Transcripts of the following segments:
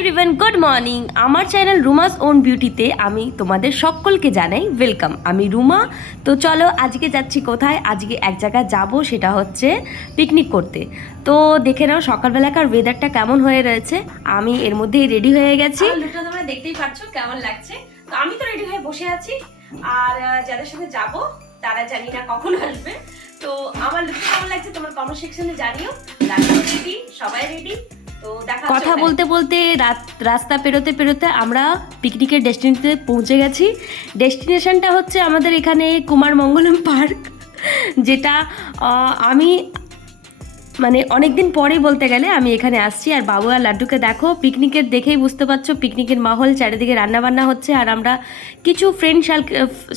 Everyone good morning আমার channel Ruma's own বিউটিতে আমি তোমাদের সকলকে জানাই ওয়েলকাম আমি রুমা। তো চলো আজকে যাচ্ছি কোথায়? আজকে এক জায়গায় যাব, সেটা হচ্ছে পিকনিক করতে। তো দেখে নাও সকালবেলাকার ওয়েদারটা কেমন হয়ে রয়েছে। আমি এর মধ্যেই রেডি হয়ে গেছি। লুকটা তোমরা দেখতেই পাচ্ছ কেমন লাগছে। তো আমি তো রেডি হয়ে বসে আছি। আর যাদের সাথে যাব, তারা জানি না কখন আসবে। তো আমার লুকটা কেমন লাগছে, তোমার কমেন্ট সেকশনে জানিও। রেডি সবাই রেডি কথা বলতে বলতে রাত রাস্তা পেরোতে পেরোতে আমরা পিকনিকের ডেস্টিনেশনে পৌঁছে গেছি। ডেস্টিনেশনটা হচ্ছে আমাদের এখানে কুমার মঙ্গলম পার্ক যেটা আমি মানে অনেকদিন পরে বলতে গেলে আমি এখানে আসছি। আর বাবু আর লাড্ডুকে দেখো, পিকনিকের দেখেই বুঝতে পারছ পিকনিকের মাহল, চারিদিকে রান্নাবান্না হচ্ছে। আর আমরা কিছু ফ্রেন্ড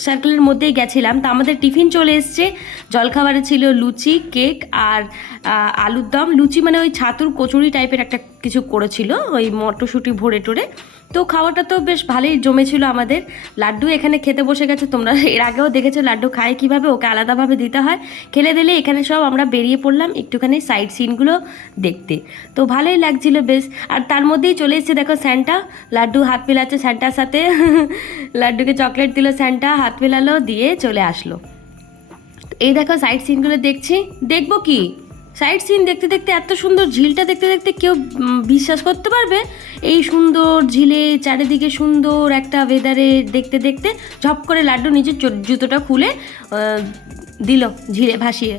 সার্কেলের মধ্যেই গেছিলাম। তা আমাদের টিফিন চলে এসছে। জলখাবারে ছিল লুচি কেক আর আলুর দম। লুচি মানে ওই ছাতুর কচুরি টাইপের একটা কিছু করেছিল, ওই মটরশুঁটি ভরে টোরে। তো খাওয়াটা তো বেশ ভালোই জমেছিল আমাদের। লাড্ডু এখানে খেতে বসে গেছে, তোমরা এর আগেও দেখেছ লাড্ডু খায় কীভাবে, ওকে আলাদাভাবে দিতে হয়। খেলে দিলে এখানে সব আমরা বেরিয়ে পড়লাম একটুখানি সাইড সিনগুলো দেখতে। তো ভালোই লাগছিল বেশ। আর তার মধ্যেই চলে এসেছে দেখো স্যান্টা। লাড্ডু হাত মেলাচ্ছে স্যান্টার সাথে। লাড্ডুকে চকলেট দিল স্যান্টা, হাত মেলালো, দিয়ে চলে আসলো। এই দেখো সাইড সিনগুলো দেখছি। দেখব কি? সাইড সিন দেখতে দেখতে এত সুন্দর ঝিলটা দেখতে দেখতে কেউ বিশ্বাস করতে পারবে? এই সুন্দর ঝিলে চারিদিকে সুন্দর একটা ওয়েদারে দেখতে দেখতে ঝপ করে লাড্ডু নিজের জুতোটা খুলে দিল ঝিলে ভাসিয়ে।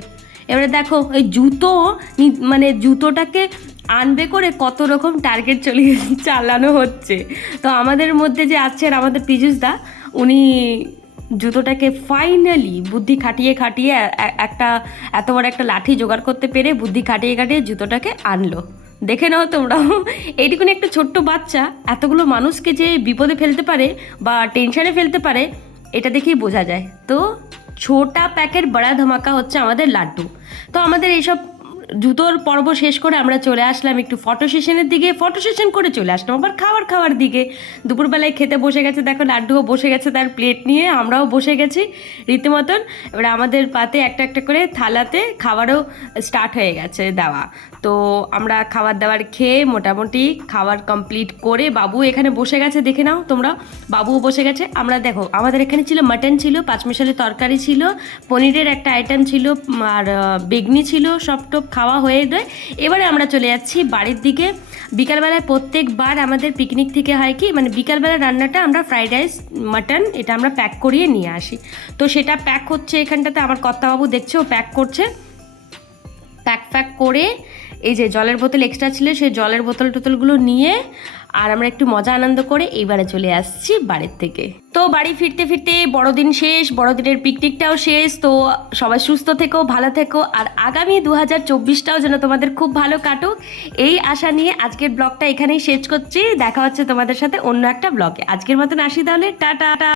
এবারে দেখো, এই জুতো মানে জুতোটাকে আনবে করে কত রকম টার্গেট চলে, চালানো হচ্ছে। তো আমাদের মধ্যে যে আছেন আমাদের দা, উনি জুতোটাকে ফাইনালি বুদ্ধি খাটিয়ে খাটিয়ে একটা, এত বড় একটা লাঠি জোগাড় করতে পেরে বুদ্ধি খাটিয়ে খাটিয়ে জুতোটাকে আনলো। দেখে নাও তোমরাও। এইটুকুনি একটা ছোট্ট বাচ্চা, এতগুলো মানুষকে যে বিপদে ফেলতে পারে বা টেনশনে ফেলতে পারে, এটা দেখেই বোঝা যায়। তো ছোটা প্যাকেট বড়া ধামাকা হচ্ছে আমাদের লাড্ডু। তো আমাদের এইসব জুতোর পর্ব শেষ করে আমরা চলে আসলাম একটু ফটো সেশনের দিকে। ফটো সেশন করে চলে আসলাম আবার খাবার খাওয়ার দিকে। দুপুরবেলায় খেতে বসে গেছে, দেখো লাড্ডুও বসে গেছে তার প্লেট নিয়ে, আমরাও বসে গেছি রীতিমতন। এবার আমাদের পাতে একটা একটা করে থালাতে খাবারও স্টার্ট হয়ে গেছে দেওয়া। তো আমরা খাবার দাবার খেয়ে মোটামুটি খাবার কমপ্লিট করে বাবু এখানে বসে গেছে, দেখে নাও তোমরা। বাবুও বসে গেছে। আমরা দেখো, আমাদের এখানে ছিল মাটন ছিল, পাঁচমিশালি তরকারি ছিল, পনিরের একটা আইটেম ছিল আর বেগনি ছিল সব টপ খাওয়া হয়ে যায়। এবারে আমরা চলে যাচ্ছি বাড়ির দিকে। বিকালবেলায় প্রত্যেকবার আমাদের পিকনিক থেকে হয় কি মানে বিকালবেলা রান্নাটা আমরা ফ্রাইড রাইস মাটন এটা আমরা প্যাক করিয়ে নিয়ে আসি। তো সেটা প্যাক হচ্ছে এখানটাতে, আমার কর্তাবাবু দেখছে, ও প্যাক করছে। প্যাক প্যাক করে এই যে জলের বোতল এক্সট্রা ছিল, সেই জলের বোতল টোতলগুলো নিয়ে আর আমরা একটু মজা আনন্দ করে এইবারে চলে আসছি বাড়ির থেকে। তো বাড়ি ফিরতে ফিরতে বড়দিন শেষ, বড়দিনের পিকনিকটাও শেষ। তো সবাই সুস্থ থেকো, ভালো থেকো। আর আগামী দু হাজার চব্বিশটাও যেন তোমাদের খুব ভালো কাটুক। এই আশা নিয়ে আজকের ব্লগটা এখানেই শেষ করছি। দেখা হচ্ছে তোমাদের সাথে অন্য একটা ব্লগে। আজকের মতন আসি তাহলে টাটা।